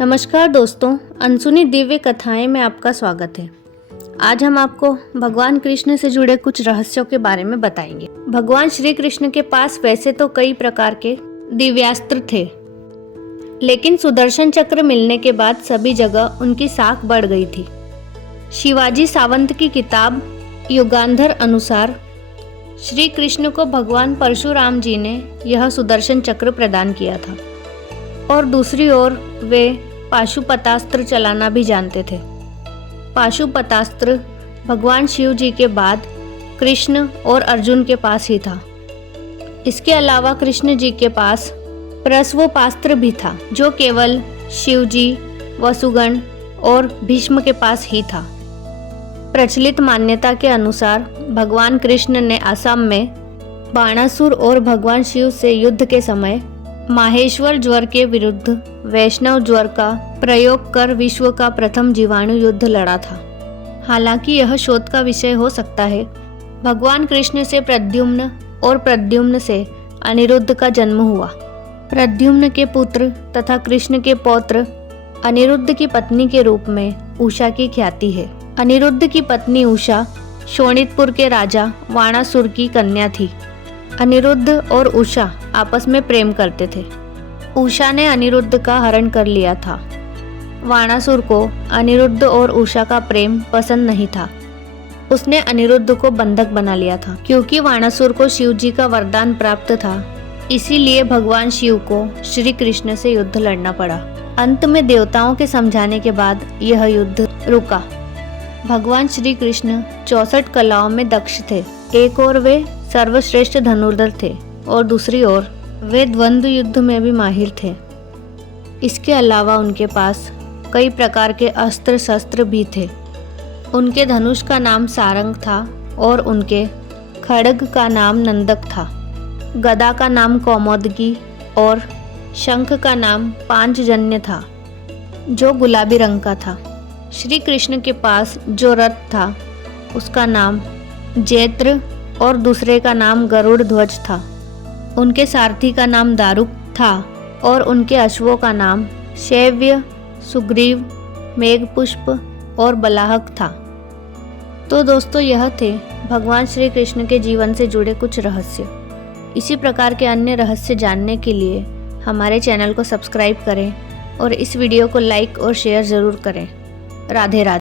नमस्कार दोस्तों, अनसुनी दिव्य कथाएं में आपका स्वागत है। आज हम आपको भगवान कृष्ण से जुड़े कुछ रहस्यों के बारे में बताएंगे। भगवान श्री कृष्ण के पास वैसे तो कई प्रकार के दिव्यास्त्र थे, लेकिन सुदर्शन चक्र मिलने के बाद सभी जगह उनकी साख बढ़ गई थी। शिवाजी सावंत की किताब युगांधर अनुसार श्री कृष्ण को भगवान परशुराम जी ने यह सुदर्शन चक्र प्रदान किया था और दूसरी ओर वे पाशुपतास्त्र चलाना भी जानते थे। पाशुपतास्त्र भगवान शिव जी के बाद कृष्ण और अर्जुन के पास ही था। इसके अलावा कृष्ण जी के पास प्रस्वपास्त्र भी था, जो केवल शिव जी, वसुगण और भीष्म के पास ही था। प्रचलित मान्यता के अनुसार भगवान कृष्ण ने असम में बाणासुर और भगवान शिव से युद्ध के समय माहेश्वर ज्वर के विरुद्ध वैष्णव ज्वर का प्रयोग कर विश्व का प्रथम जीवाणु युद्ध लड़ा था। हालांकि यह शोध का विषय हो सकता है। भगवान कृष्ण से प्रद्युम्न और प्रद्युम्न से अनिरुद्ध का जन्म हुआ। प्रद्युम्न के पुत्र तथा कृष्ण के पौत्र अनिरुद्ध की पत्नी के रूप में उषा की ख्याति है। अनिरुद्ध की पत्नी उषा शोणितपुर के राजा वाणासुर की कन्या थी। अनिरुद्ध और उषा आपस में प्रेम करते थे। उषा ने अनिरुद्ध का हरण कर लिया था। वाणासुर को अनिरुद्ध और उषा का प्रेम पसंद नहीं था। उसने अनिरुद्ध को बंधक बना लिया था। क्योंकि वाणासुर को शिव जी का वरदान प्राप्त था, इसीलिए भगवान शिव को श्री कृष्ण से युद्ध लड़ना पड़ा। अंत में देवताओं के समझाने के बाद यह युद्ध रुका। भगवान श्री कृष्ण 64 कलाओं में दक्ष थे। एक और वे सर्वश्रेष्ठ धनुर्धर थे और दूसरी ओर वे द्वंद्व युद्ध में भी माहिर थे। इसके अलावा उनके पास कई प्रकार के अस्त्र शस्त्र भी थे। उनके धनुष का नाम सारंग था और उनके खड्ग का नाम नंदक था। गदा का नाम कौमोदगी और शंख का नाम पांचजन्य था, जो गुलाबी रंग का था। श्री कृष्ण के पास जो रथ था उसका नाम जैत्र और दूसरे का नाम गरुड़ ध्वज था। उनके सारथी का नाम दारुक था और उनके अश्वों का नाम शैव्य, सुग्रीव, मेघपुष्प और बलाहक था। तो दोस्तों, यह थे भगवान श्री कृष्ण के जीवन से जुड़े कुछ रहस्य। इसी प्रकार के अन्य रहस्य जानने के लिए हमारे चैनल को सब्सक्राइब करें और इस वीडियो को लाइक और शेयर ज़रूर करें। राधे राधे।